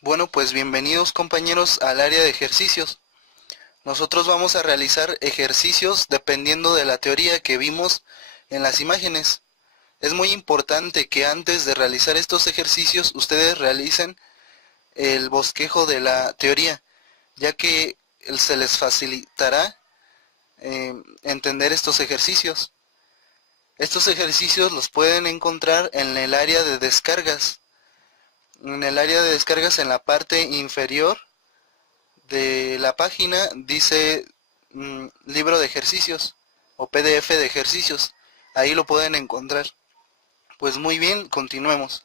Bueno, pues bienvenidos compañeros al área de ejercicios. Nosotros vamos a realizar ejercicios dependiendo de la teoría que vimos en las imágenes. Es muy importante que antes de realizar estos ejercicios ustedes realicen el bosquejo de la teoría, ya que se les facilitará entender estos ejercicios. Estos ejercicios los pueden encontrar en el área de descargas. En el área de descargas, en la parte inferior de la página, dice libro de ejercicios o PDF de ejercicios. Ahí lo pueden encontrar. Pues muy bien, continuemos.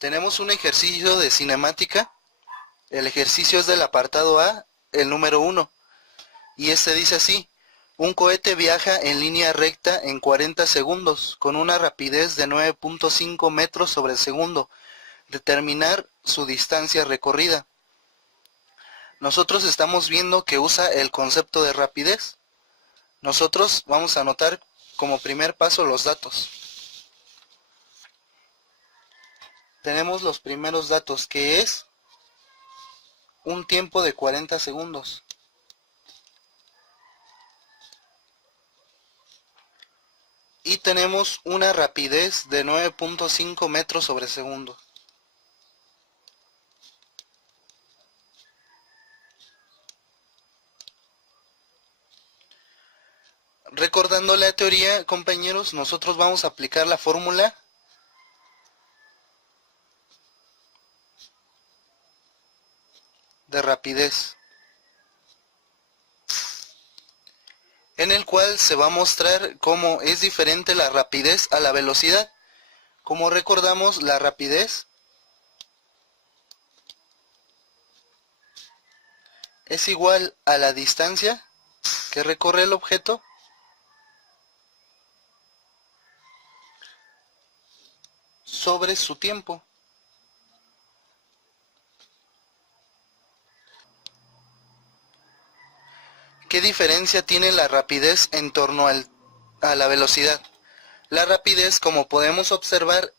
Tenemos un ejercicio de cinemática. El ejercicio es del apartado A, el número 1. Y este dice así: un cohete viaja en línea recta en 40 segundos con una rapidez de 9.5 metros sobre segundo. Determinar su distancia recorrida. Nosotros estamos viendo que usa el concepto de rapidez. Nosotros vamos a anotar como primer paso los datos. Tenemos los primeros datos, que es un tiempo de 40 segundos. Y tenemos una rapidez de 9.5 metros sobre segundo. Recordando la teoría, compañeros, nosotros vamos a aplicar la fórmula de rapidez, en el cual se va a mostrar cómo es diferente la rapidez a la velocidad. Como recordamos, la rapidez es igual a la distancia que recorre el objeto sobre su tiempo. ¿Qué diferencia tiene la rapidez en torno a la velocidad? La rapidez, como podemos observar,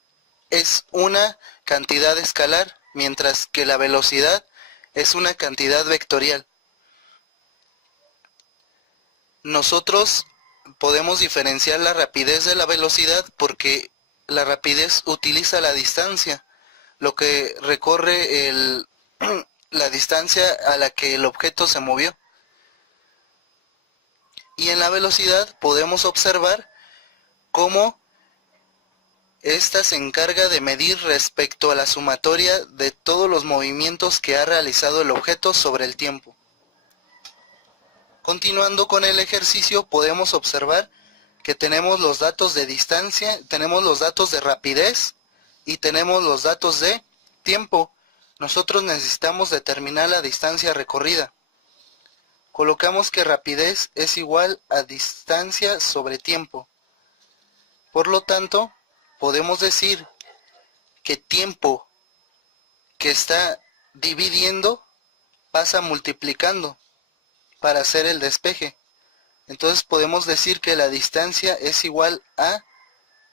es una cantidad escalar, mientras que la velocidad es una cantidad vectorial. Nosotros podemos diferenciar la rapidez de la velocidad porque la rapidez utiliza la distancia, lo que recorre la distancia a la que el objeto se movió. Y en la velocidad podemos observar cómo esta se encarga de medir respecto a la sumatoria de todos los movimientos que ha realizado el objeto sobre el tiempo. Continuando con el ejercicio, podemos observar que tenemos los datos de distancia, tenemos los datos de rapidez y tenemos los datos de tiempo. Nosotros necesitamos determinar la distancia recorrida. Colocamos que rapidez es igual a distancia sobre tiempo. Por lo tanto, podemos decir que tiempo que está dividiendo pasa multiplicando para hacer el despeje. Entonces podemos decir que la distancia es igual a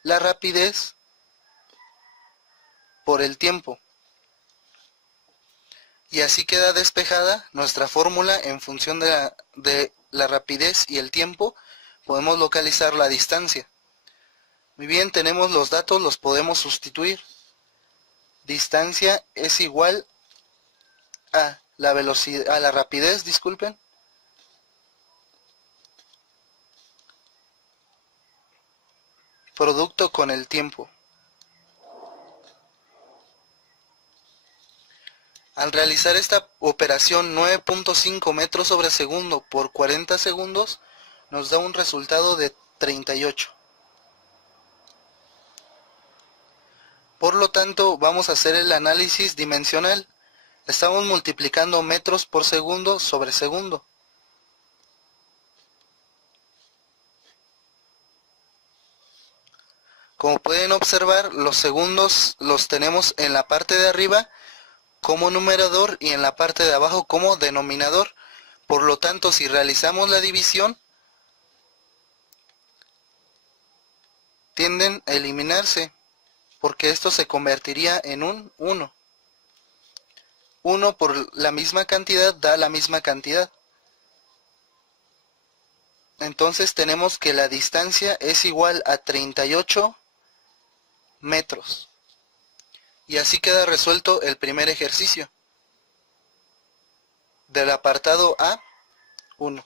la rapidez por el tiempo. Y así queda despejada nuestra fórmula. En función de la rapidez y el tiempo podemos localizar la distancia. Muy bien, tenemos los datos, los podemos sustituir. Distancia es igual a la velocidad, a la rapidez, disculpen, producto con el tiempo. Al realizar esta operación, 9.5 metros sobre segundo por 40 segundos nos da un resultado de 38. Por lo tanto, vamos a hacer el análisis dimensional. Estamos multiplicando metros por segundo sobre segundo. Como pueden observar, los segundos los tenemos en la parte de arriba como numerador y en la parte de abajo como denominador. Por lo tanto, si realizamos la división, tienden a eliminarse, porque esto se convertiría en un 1. 1 por la misma cantidad da la misma cantidad. Entonces tenemos que la distancia es igual a 38 metros. Y así queda resuelto el primer ejercicio del apartado A1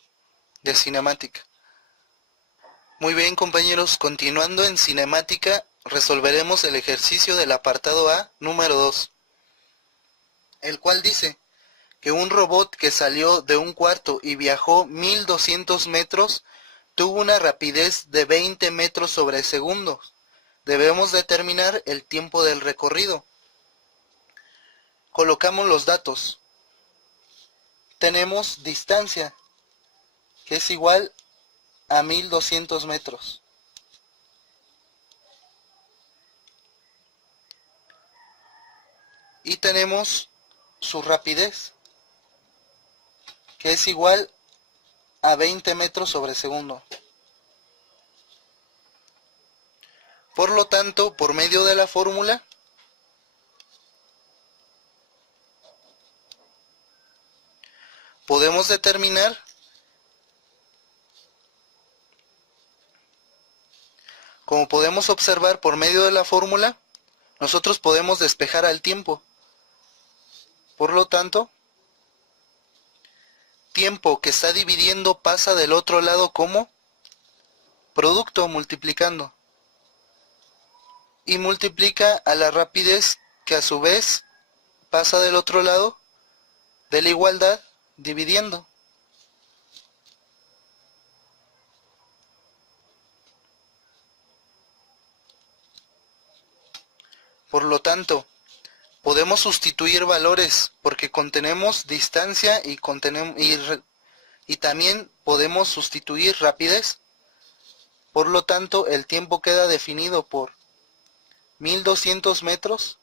de cinemática. Muy bien, compañeros, continuando en cinemática, resolveremos el ejercicio del apartado A número 2, el cual dice que un robot que salió de un cuarto y viajó 1200 metros tuvo una rapidez de 20 metros sobre segundo. Debemos determinar el tiempo del recorrido. Colocamos los datos. Tenemos distancia, que es igual a 1200 metros. Y tenemos su rapidez, que es igual a 20 metros sobre segundo. Por lo tanto, por medio de la fórmula, podemos determinar como podemos observar por medio de la fórmula, nosotros podemos despejar al tiempo. Por lo tanto, tiempo que está dividiendo pasa del otro lado como producto multiplicando. Y multiplica a la rapidez que a su vez pasa del otro lado de la igualdad dividiendo. Por lo tanto, podemos sustituir valores porque contenemos distancia y también podemos sustituir rapidez. Por lo tanto, el tiempo queda definido por 1200 metros,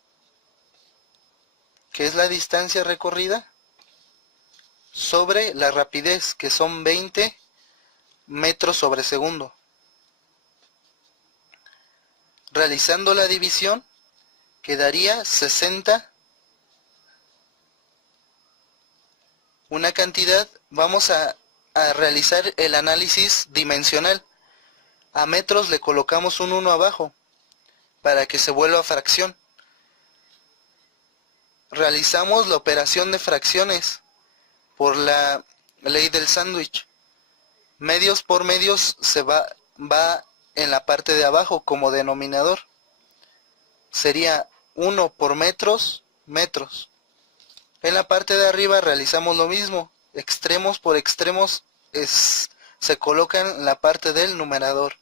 que es la distancia recorrida, sobre la rapidez, que son 20 metros sobre segundo. Realizando la división, quedaría 60. Una cantidad, vamos a realizar el análisis dimensional. A metros le colocamos un 1 abajo, para que se vuelva fracción. Realizamos la operación de fracciones por la ley del sándwich. Medios por medios se va en la parte de abajo como denominador. Sería 1 por metros, metros. En la parte de arriba realizamos lo mismo. Extremos por extremos se colocan en la parte del numerador.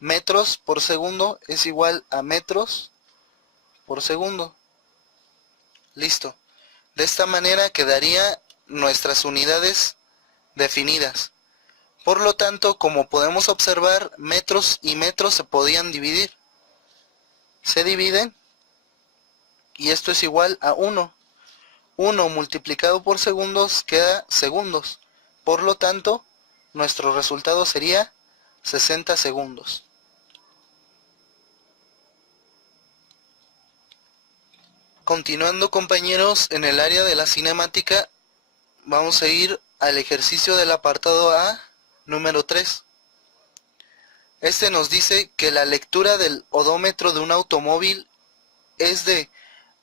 Metros por segundo es igual a metros por segundo. Listo. De esta manera quedaría nuestras unidades definidas. Por lo tanto, como podemos observar, metros y metros se podían dividir. Se dividen y esto es igual a 1. 1 multiplicado por segundos queda segundos. Por lo tanto, nuestro resultado sería 60 segundos. Continuando, compañeros, en el área de la cinemática, vamos a ir al ejercicio del apartado A número 3. Este nos dice que la lectura del odómetro de un automóvil es de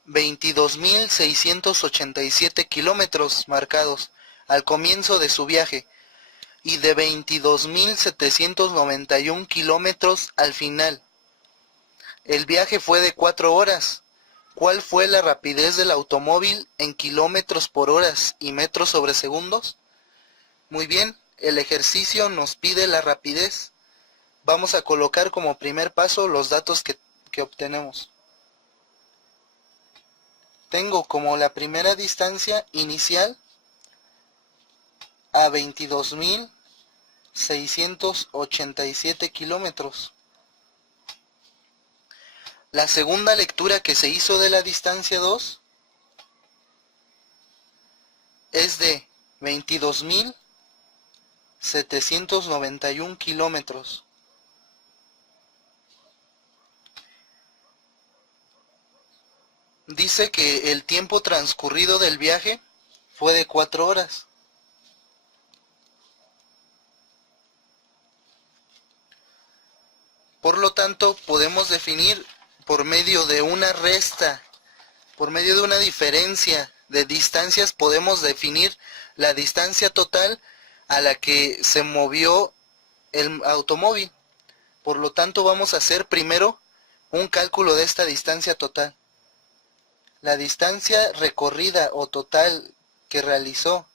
22.687 kilómetros marcados al comienzo de su viaje y de 22.791 kilómetros al final. El viaje fue de 4 horas. ¿Cuál fue la rapidez del automóvil en kilómetros por horas y metros sobre segundos? Muy bien, el ejercicio nos pide la rapidez. Vamos a colocar como primer paso los datos que obtenemos. Tengo como la primera distancia inicial a 22.687 kilómetros. La segunda lectura que se hizo de la distancia 2 es de 22.791 kilómetros. dice que el tiempo transcurrido del viaje fue de 4 horas. Por lo tanto, podemos definir por medio de una resta, por medio de una diferencia de distancias, podemos definir la distancia total a la que se movió el automóvil. Por lo tanto, vamos a hacer primero un cálculo de esta distancia total. La distancia recorrida o total que realizó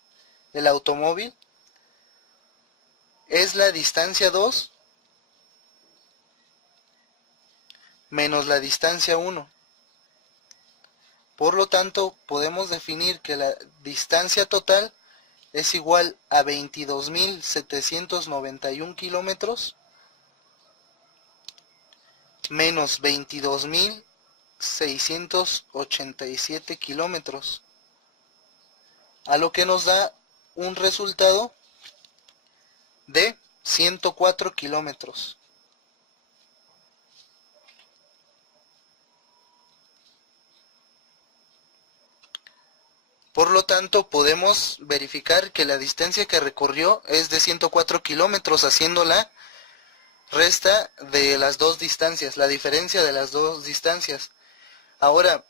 el automóvil es la distancia 2 menos la distancia 1. Por lo tanto, podemos definir que la distancia total es igual a 22.791 kilómetros menos 22.687 kilómetros, a lo que nos da un resultado de 104 kilómetros. Por lo tanto, podemos verificar que la distancia que recorrió es de 104 kilómetros, haciendo la resta de las dos distancias, la diferencia de las dos distancias. Ahora,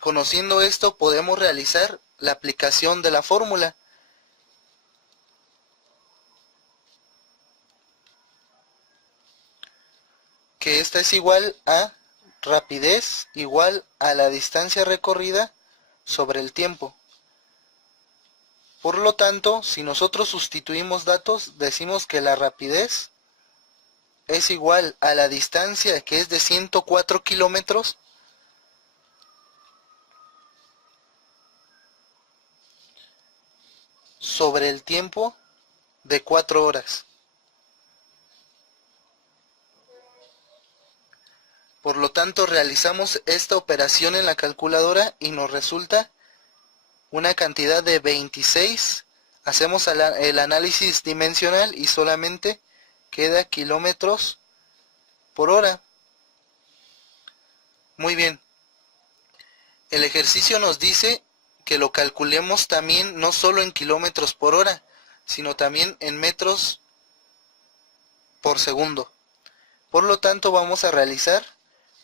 conociendo esto, podemos realizar la aplicación de la fórmula. Que esta es igual a rapidez igual a la distancia recorrida sobre el tiempo. Por lo tanto, si nosotros sustituimos datos, decimos que la rapidez es igual a la distancia, que es de 104 kilómetros, sobre el tiempo de 4 horas. Por lo tanto, realizamos esta operación en la calculadora y nos resulta una cantidad de 26. Hacemos el análisis dimensional y solamente queda kilómetros por hora. Muy bien. El ejercicio nos dice que lo calculemos también no solo en kilómetros por hora, sino también en metros por segundo. Por lo tanto, vamos a realizar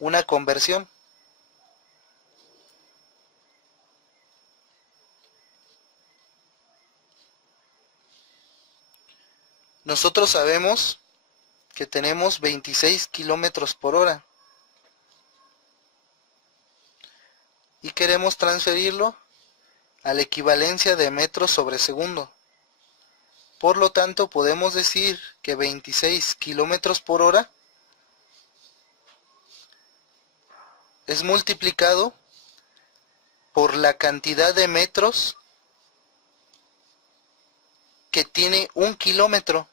una conversión. Nosotros sabemos que tenemos 26 kilómetros por hora y queremos transferirlo a la equivalencia de metros sobre segundo. Por lo tanto, podemos decir que 26 kilómetros por hora es multiplicado por la cantidad de metros que tiene un kilómetro.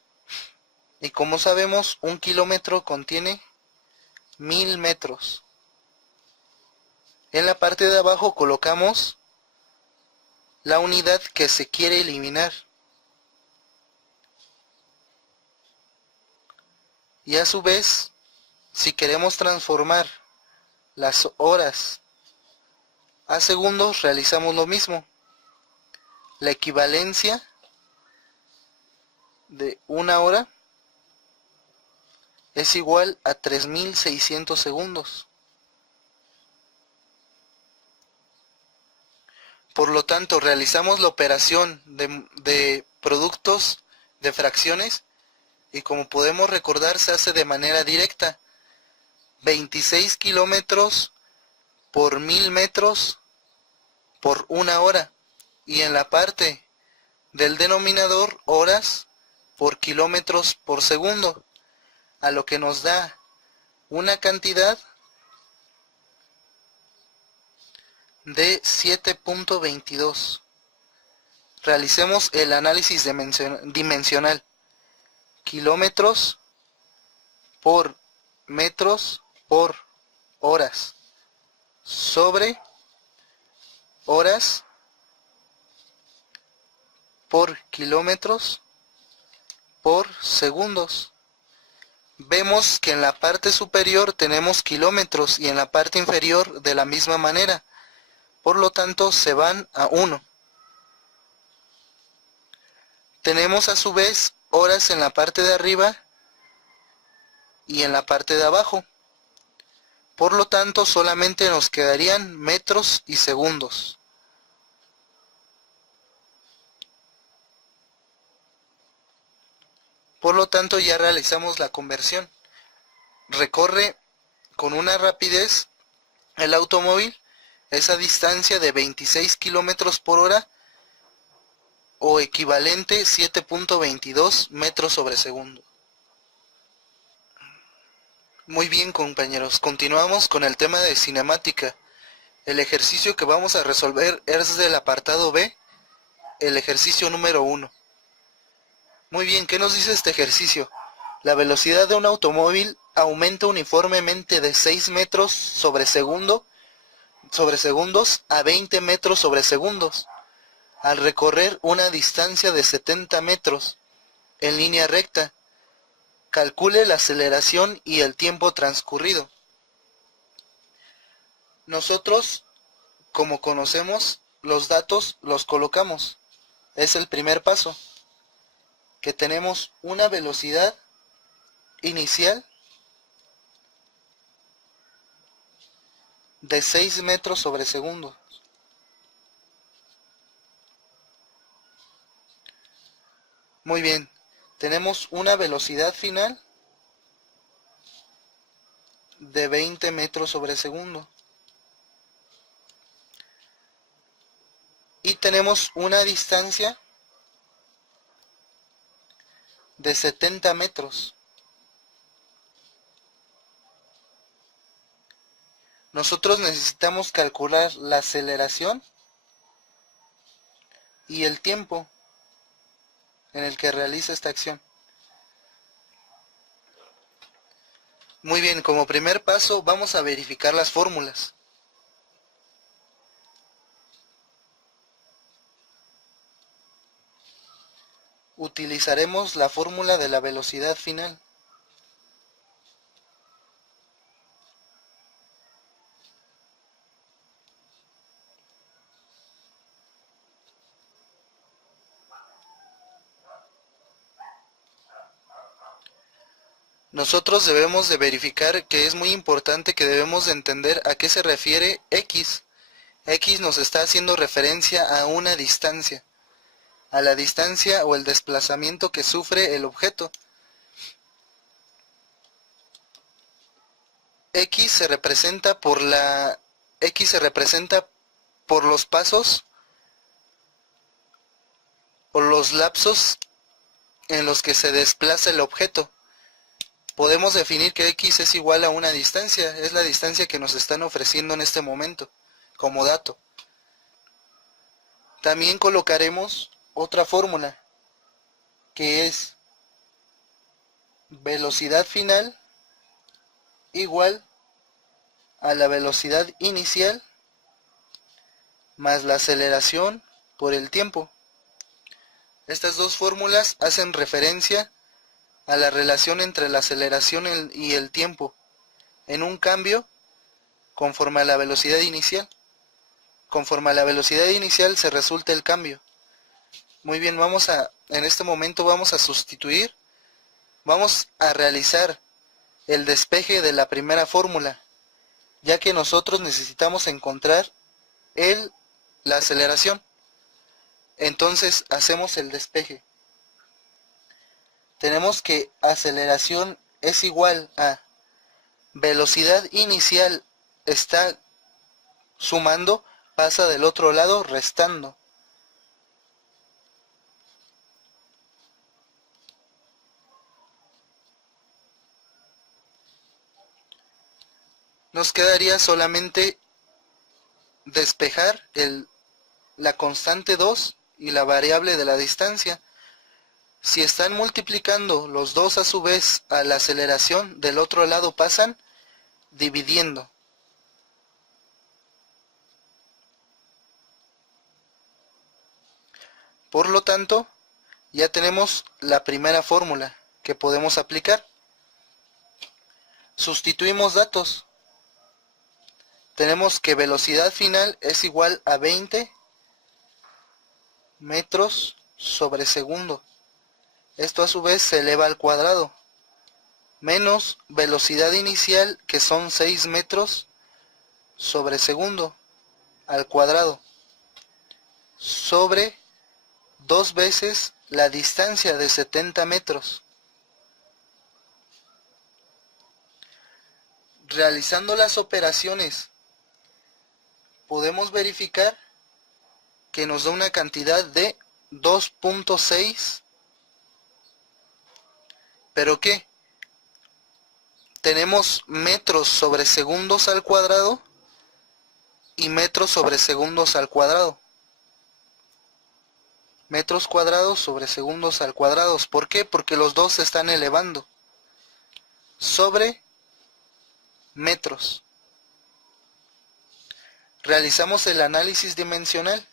Y como sabemos, un kilómetro contiene 1000 metros. En la parte de abajo colocamos la unidad que se quiere eliminar. Y a su vez, si queremos transformar las horas a segundos, realizamos lo mismo. La equivalencia de una hora es igual a 3600 segundos. Por lo tanto, realizamos la operación de productos de fracciones y, como podemos recordar, se hace de manera directa. 26 kilómetros por 1000 metros por una hora. Y en la parte del denominador, horas por kilómetros por segundo, a lo que nos da una cantidad de 7.22. Realicemos el análisis dimensional. Kilómetros por metros por horas sobre horas por kilómetros por segundos. Vemos que en la parte superior tenemos kilómetros y en la parte inferior de la misma manera. por lo tanto se van a 1. Tenemos a su vez horas en la parte de arriba y en la parte de abajo. Por lo tanto, solamente nos quedarían metros y segundos. Por lo tanto, ya realizamos la conversión. Recorre con una rapidez el automóvil esa distancia de 26 kilómetros por hora o equivalente 7.22 metros sobre segundo. Muy bien, compañeros, continuamos con el tema de cinemática. El ejercicio que vamos a resolver es del apartado B, el ejercicio número 1. Muy bien, ¿qué nos dice este ejercicio? La velocidad de un automóvil aumenta uniformemente de 6 metros sobre segundos a 20 metros sobre segundos, al recorrer una distancia de 70 metros en línea recta. Calcule la aceleración y el tiempo transcurrido. Nosotros, como conocemos, los datos los colocamos. Es el primer paso, que tenemos una velocidad inicial de 6 metros sobre segundo. Muy bien, tenemos una velocidad final de 20 metros sobre segundo. Y tenemos una distancia de 70 metros. Nosotros necesitamos calcular la aceleración y el tiempo en el que realiza esta acción. Muy bien, como primer paso vamos a verificar las fórmulas. Utilizaremos la fórmula de la velocidad final. Nosotros debemos de verificar que es muy importante que debemos de entender a qué se refiere X. X nos está haciendo referencia a una distancia, a la distancia o el desplazamiento que sufre el objeto. X se representa por los pasos o los lapsos en los que se desplaza el objeto. Podemos definir que X es igual a una distancia, es la distancia que nos están ofreciendo en este momento, como dato. También colocaremos otra fórmula, que es velocidad final igual a la velocidad inicial más la aceleración por el tiempo. Estas dos fórmulas hacen referencia a la relación entre la aceleración y el tiempo en un cambio conforme a la velocidad inicial. Conforme a la velocidad inicial se resulta el cambio. Muy bien, en este momento vamos a sustituir, vamos a realizar el despeje de la primera fórmula, ya que nosotros necesitamos encontrar la aceleración. Entonces hacemos el despeje. Tenemos que aceleración es igual a velocidad inicial está sumando, pasa del otro lado restando. Nos quedaría solamente despejar la constante 2 y la variable de la distancia. Si están multiplicando los dos a su vez a la aceleración, del otro lado pasan dividiendo. Por lo tanto, ya tenemos la primera fórmula que podemos aplicar. Sustituimos datos. tenemos que velocidad final es igual a 20 metros sobre segundo. Esto a su vez se eleva al cuadrado, menos velocidad inicial, que son 6 metros sobre segundo al cuadrado, sobre 2 veces la distancia de 70 metros. Realizando las operaciones, podemos verificar que nos da una cantidad de 2.6. ¿Pero qué? Tenemos metros sobre segundos al cuadrado y metros sobre segundos al cuadrado. Metros cuadrados sobre segundos al cuadrado. ¿Por qué? Porque los dos se están elevando. Sobre metros. Realizamos el análisis dimensional.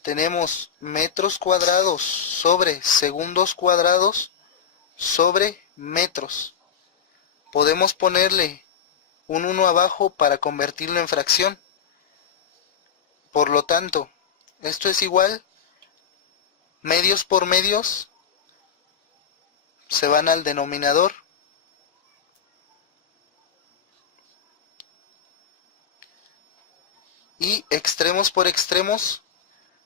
Tenemos metros cuadrados sobre segundos cuadrados sobre metros. Podemos ponerle un 1 abajo para convertirlo en fracción. Por lo tanto, esto es igual, medios por medios se van al denominador. Y extremos por extremos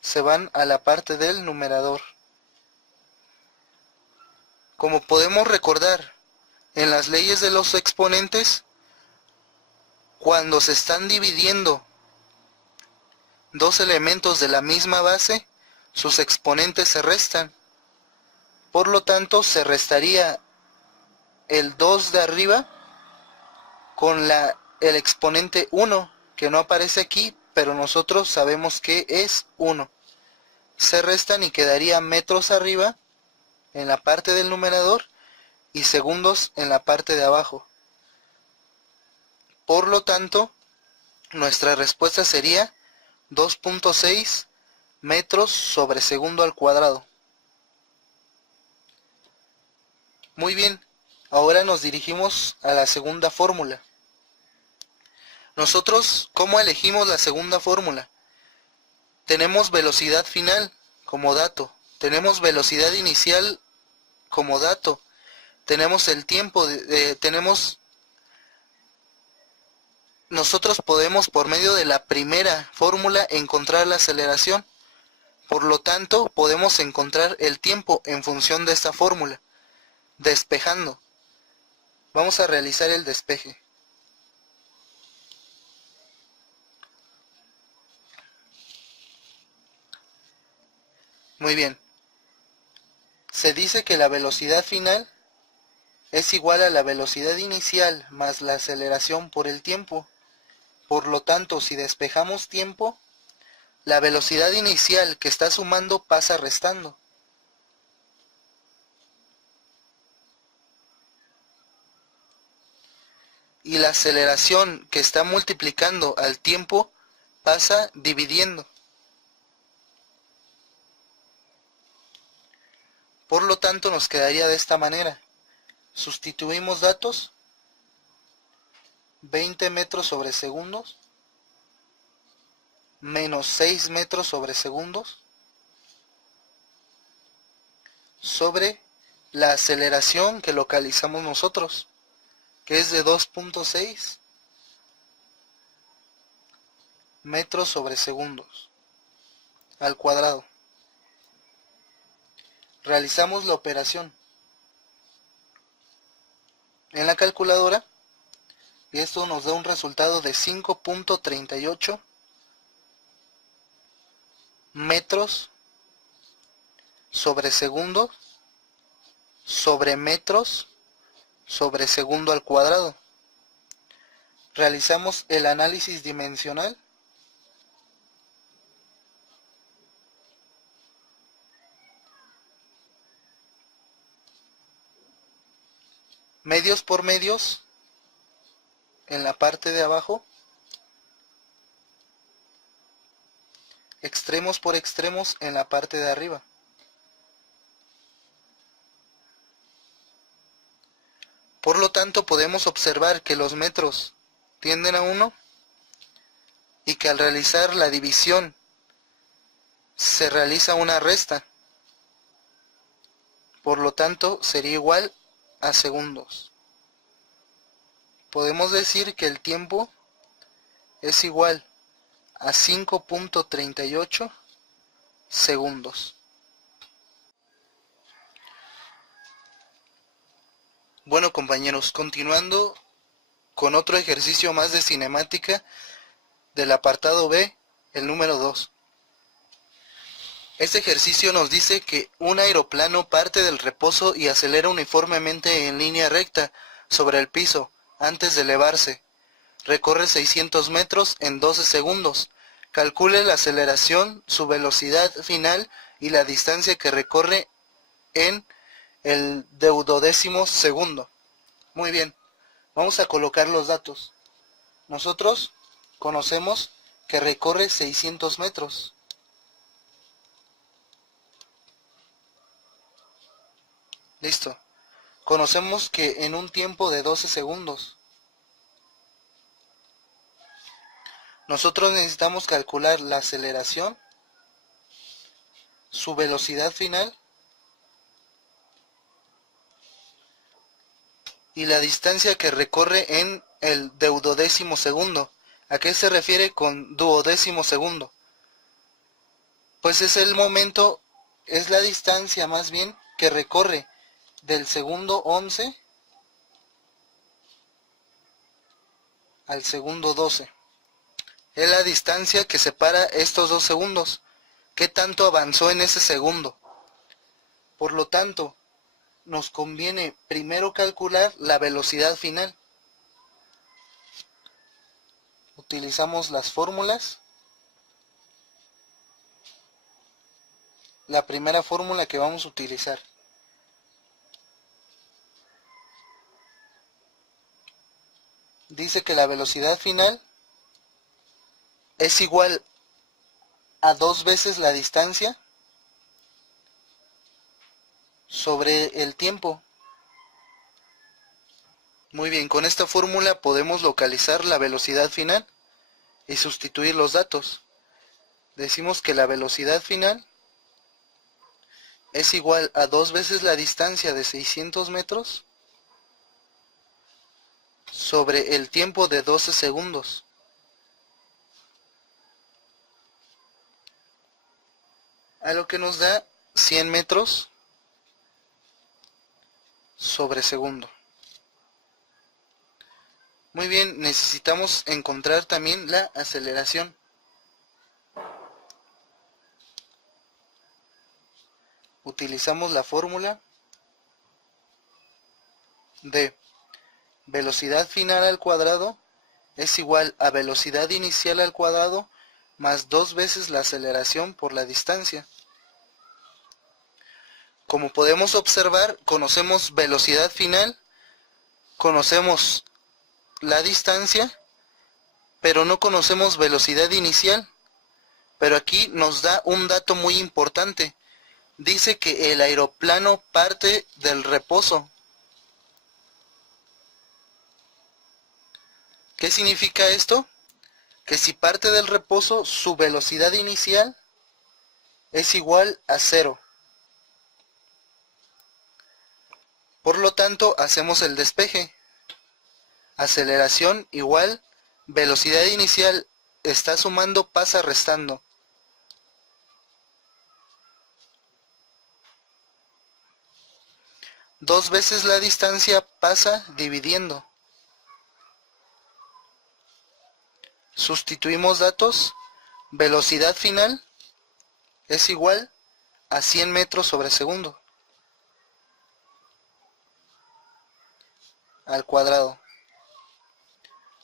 se van a la parte del numerador. Como podemos recordar en las leyes de los exponentes, cuando se están dividiendo dos elementos de la misma base, sus exponentes se restan. Por lo tanto, se restaría el 2 de arriba con el exponente 1, que no aparece aquí, pero nosotros sabemos que es 1. Se restan y quedaría metros arriba en la parte del numerador y segundos en la parte de abajo. Por lo tanto, nuestra respuesta sería 2.6 metros sobre segundo al cuadrado. Muy bien, ahora nos dirigimos a la segunda fórmula. Nosotros, ¿cómo elegimos la segunda fórmula? Tenemos velocidad final como dato, tenemos velocidad inicial como dato, tenemos el tiempo, nosotros podemos por medio de la primera fórmula encontrar la aceleración. Por lo tanto, podemos encontrar el tiempo en función de esta fórmula. Despejando. Vamos a realizar el despeje. Muy bien. Se dice que la velocidad final es igual a la velocidad inicial más la aceleración por el tiempo. Por lo tanto, si despejamos tiempo, la velocidad inicial que está sumando pasa restando. Y la aceleración que está multiplicando al tiempo pasa dividiendo. Por lo tanto, nos quedaría de esta manera. Sustituimos datos. 20 metros sobre segundos menos 6 metros sobre segundos sobre la aceleración que localizamos nosotros, que es de 2.6 metros sobre segundos al cuadrado. Realizamos la operación en la calculadora y esto nos da un resultado de 5.38 metros sobre segundo sobre metros sobre segundo al cuadrado. Realizamos el análisis dimensional. Medios por medios en la parte de abajo. Extremos por extremos en la parte de arriba. Por lo tanto, tanto podemos observar que los metros tienden a 1 y que al realizar la división se realiza una resta. Por lo tanto, sería igual a segundos. Podemos decir que el tiempo es igual a 5.38 segundos. Bueno, compañeros, continuando con otro ejercicio más de cinemática del apartado B, el número 2. Este ejercicio nos dice que un aeroplano parte del reposo y acelera uniformemente en línea recta sobre el piso antes de elevarse. Recorre 600 metros en 12 segundos. Calcule la aceleración, su velocidad final y la distancia que recorre en el duodécimo segundo. Muy bien, vamos a colocar los datos. Nosotros conocemos que recorre 600 metros. Listo. Conocemos que en un tiempo de 12 segundos. Nosotros necesitamos calcular la aceleración, su velocidad final y la distancia que recorre en el duodécimo segundo. ¿A qué se refiere con duodécimo segundo? Pues es el momento, es la distancia más bien que recorre del segundo 11 al segundo 12. Es la distancia que separa estos dos segundos. ¿Qué tanto avanzó en ese segundo? Por lo tanto, nos conviene primero calcular la velocidad final. Utilizamos las fórmulas. La primera fórmula que vamos a utilizar. Dice que la velocidad final es igual a 2 veces la distancia sobre el tiempo. Muy bien, con esta fórmula podemos localizar la velocidad final y sustituir los datos. Decimos que la velocidad final es igual a 2 veces la distancia de 600 metros sobre el tiempo de 12 segundos. A lo que nos da 100 metros sobre segundo. Muy bien, necesitamos encontrar también la aceleración. Utilizamos la fórmula de velocidad final al cuadrado es igual a velocidad inicial al cuadrado más 2 veces la aceleración por la distancia. Como podemos observar, conocemos velocidad final, conocemos la distancia, pero no conocemos velocidad inicial. Pero aquí nos da un dato muy importante. Dice que el aeroplano parte del reposo. ¿Qué significa esto? Que si parte del reposo, su velocidad inicial es igual a 0. Por lo tanto, hacemos el despeje. Aceleración igual, velocidad inicial está sumando, pasa restando. Dos veces la distancia pasa dividiendo. Sustituimos datos. Velocidad final es igual a 100 metros sobre segundo al cuadrado.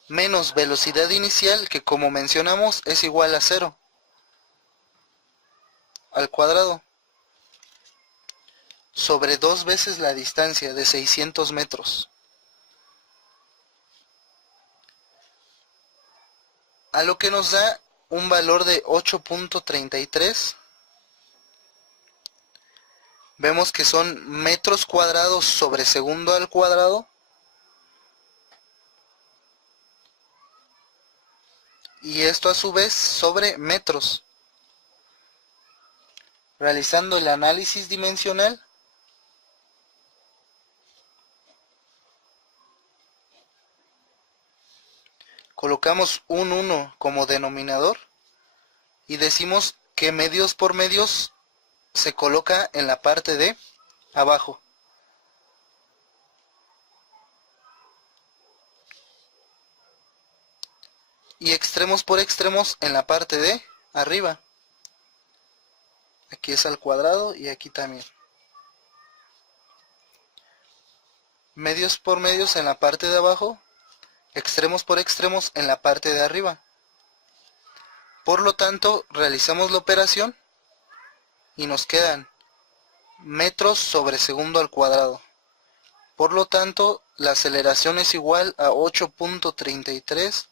Menos velocidad inicial, que como mencionamos es igual a 0 al cuadrado, sobre 2 veces la distancia de 600 metros. A lo que nos da un valor de 8.33. Vemos que son metros cuadrados sobre segundo al cuadrado y esto a su vez sobre metros. Realizando el análisis dimensional, colocamos un 1 como denominador y decimos que medios por medios se coloca en la parte de abajo. Y extremos por extremos en la parte de arriba. Aquí es al cuadrado y aquí también. Medios por medios en la parte de abajo, extremos por extremos en la parte de arriba. Por lo tanto, realizamos la operación y nos quedan metros sobre segundo al cuadrado. Por lo tanto, la aceleración es igual a 8.33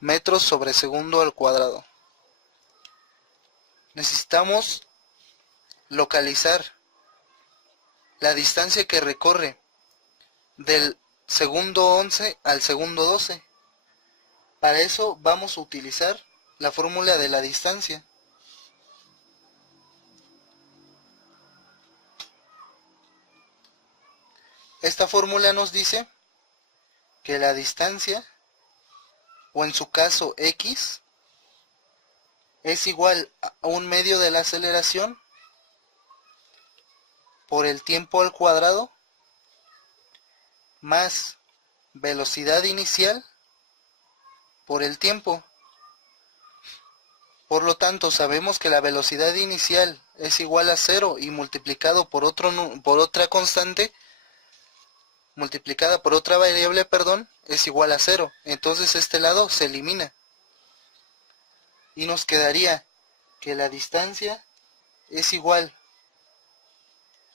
metros sobre segundo al cuadrado. Necesitamos localizar la distancia que recorre del segundo 11 al segundo 12. Para eso vamos a utilizar la fórmula de la distancia. Esta fórmula nos dice que la distancia, o en su caso x, es igual a un medio de la aceleración por el tiempo al cuadrado más velocidad inicial por el tiempo. Por lo tanto, sabemos que la velocidad inicial es igual a 0 y multiplicado por otra constante, multiplicada por otra variable, es igual a 0. Entonces este lado se elimina. Y nos quedaría que la distancia es igual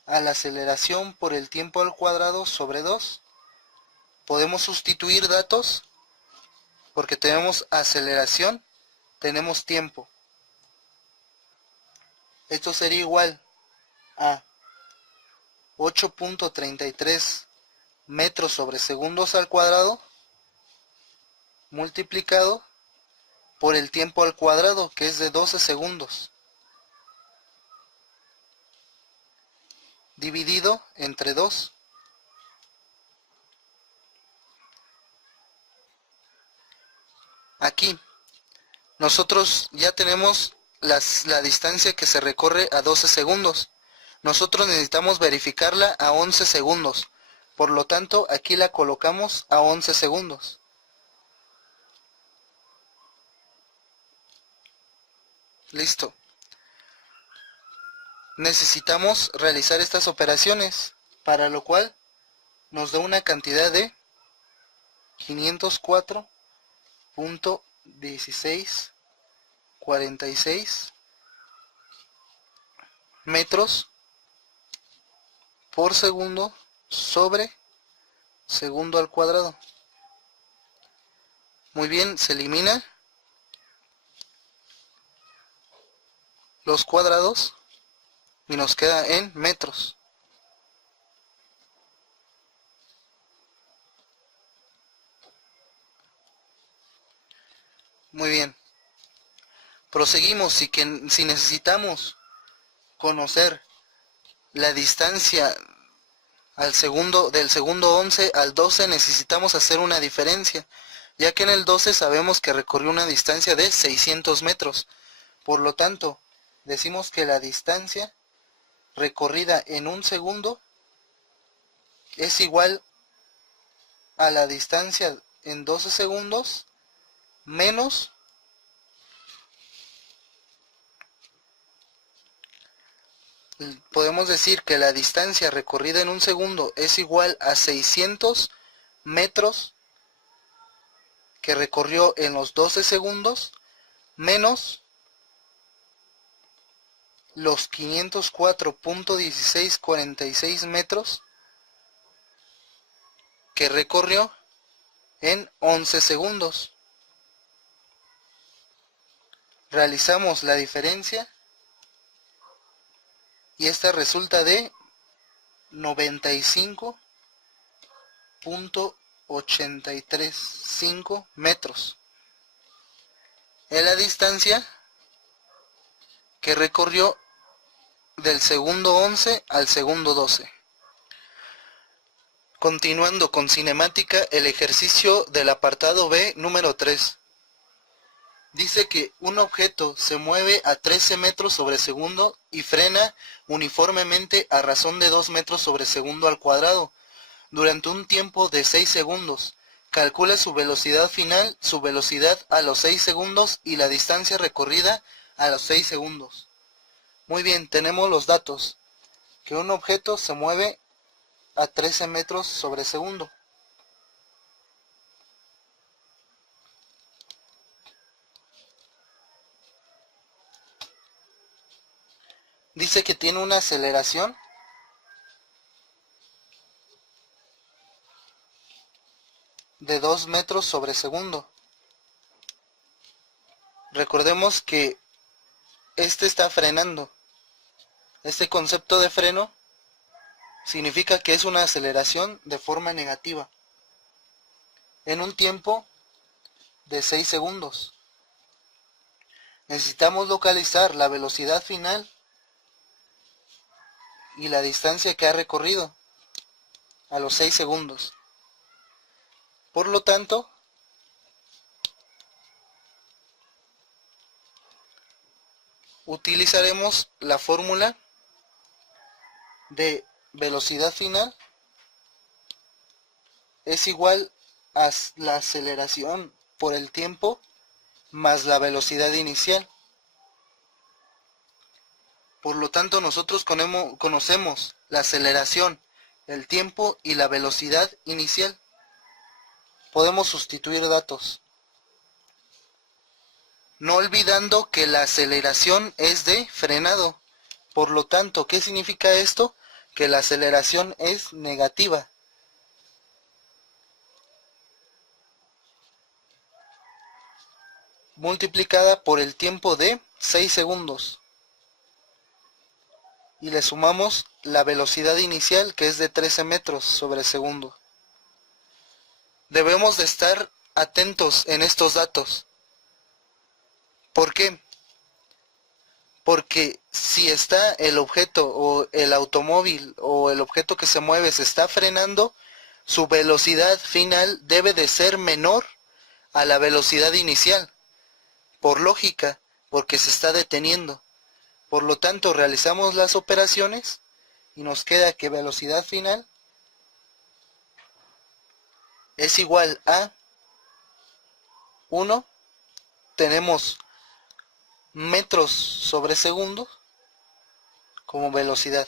a la aceleración por el tiempo al cuadrado sobre 2. Podemos sustituir datos porque tenemos aceleración, tenemos tiempo. Esto sería igual a 8.33 metros sobre segundos al cuadrado multiplicado por el tiempo al cuadrado, que es de 12 segundos, dividido entre 2. Aquí nosotros ya tenemos la distancia que se recorre a 12 segundos. Nosotros necesitamos verificarla a 11 segundos. Por lo tanto, aquí la colocamos a 11 segundos. Listo. Necesitamos realizar estas operaciones, para lo cual nos da una cantidad de 504.1646 metros por segundo sobre segundo al cuadrado. Muy bien, se elimina los cuadrados y nos queda en metros. Muy bien. Proseguimos. Si necesitamos conocer la distancia del segundo 11 al 12, necesitamos hacer una diferencia, ya que en el 12 sabemos que recorrió una distancia de 600 metros. Por lo tanto, decimos que la distancia recorrida en un segundo es igual a la distancia en 12 segundos menos podemos decir que la distancia recorrida en un segundo es igual a 600 metros que recorrió en los 12 segundos menos los 504.1646 metros que recorrió en 11 segundos. Realizamos la diferencia y esta resulta de 95.835 metros. es la distancia que recorrió del segundo 11 al segundo 12. Continuando con cinemática, el ejercicio del apartado B número 3. Dice que un objeto se mueve a 13 metros sobre segundo y frena uniformemente a razón de 2 metros sobre segundo al cuadrado durante un tiempo de 6 segundos. Calcula su velocidad final, su velocidad a los 6 segundos y la distancia recorrida a los 6 segundos. Muy bien, tenemos los datos. Que un objeto se mueve a 13 metros sobre segundo. Dice que tiene una aceleración de 2 metros sobre segundo. Recordemos que este está frenando. Este concepto de freno significa que es una aceleración de forma negativa en un tiempo de 6 segundos. Necesitamos localizar la velocidad final y la distancia que ha recorrido a los 6 segundos. Por lo tanto, utilizaremos la fórmula de velocidad final es igual a la aceleración por el tiempo más la velocidad inicial. Por lo tanto, nosotros conocemos la aceleración, el tiempo y la velocidad inicial. Podemos sustituir datos, no olvidando que la aceleración es de frenado. Por lo tanto, ¿qué significa esto? Que la aceleración es negativa. Multiplicada por el tiempo de 6 segundos. Y le sumamos la velocidad inicial, que es de 13 metros sobre segundo. Debemos de estar atentos en estos datos. ¿Por qué? Porque si está el objeto o el automóvil o el objeto que se mueve se está frenando, su velocidad final debe de ser menor a la velocidad inicial. Por lógica, porque se está deteniendo. Por lo tanto, realizamos las operaciones y nos queda que velocidad final es igual a 1, tenemos metros sobre segundo como velocidad.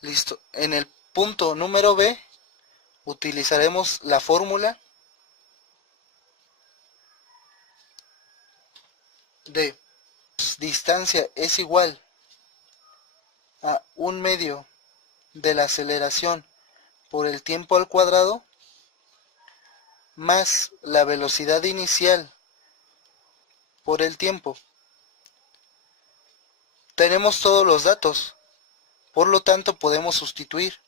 Listo. En el punto número B utilizaremos la fórmula de distancia es igual a 1/2 de la aceleración por el tiempo al cuadrado más la velocidad inicial por el tiempo. Tenemos todos los datos, por lo tanto podemos sustituir.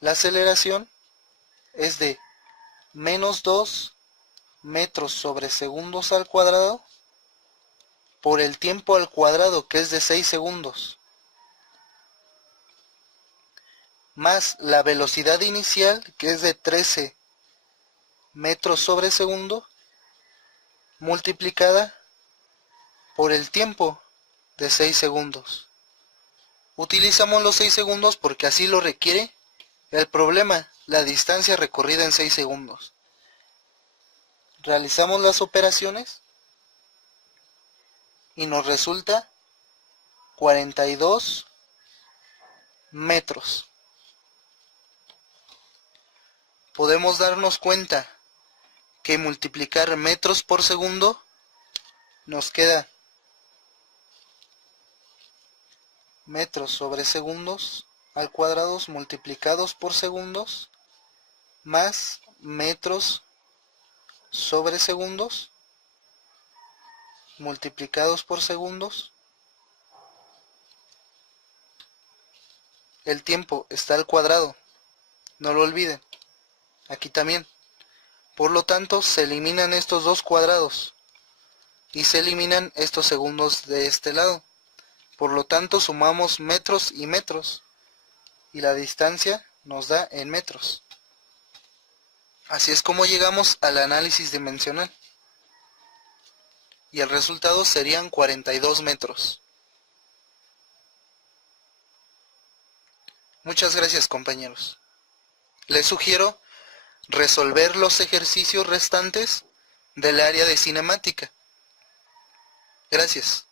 La aceleración es de menos 2 metros sobre segundos al cuadrado por el tiempo al cuadrado, que es de 6 segundos, más la velocidad inicial, que es de 13 metros sobre segundo, multiplicada por el tiempo de 6 segundos. Utilizamos los 6 segundos porque así lo requiere el problema, la distancia recorrida en 6 segundos. Realizamos las operaciones y nos resulta 42 metros. Podemos darnos cuenta que multiplicar metros por segundo nos queda metros sobre segundos al cuadrado multiplicados por segundos más metros sobre segundos multiplicados por segundos. El tiempo está al cuadrado, no lo olviden. aquí también. Por lo tanto, se eliminan estos dos cuadrados y se eliminan estos segundos de este lado. Por lo tanto, sumamos metros y metros y la distancia nos da en metros. Así es como llegamos al análisis dimensional. Y el resultado serían 42 metros. Muchas gracias, compañeros. Les sugiero resolver los ejercicios restantes del área de cinemática. Gracias.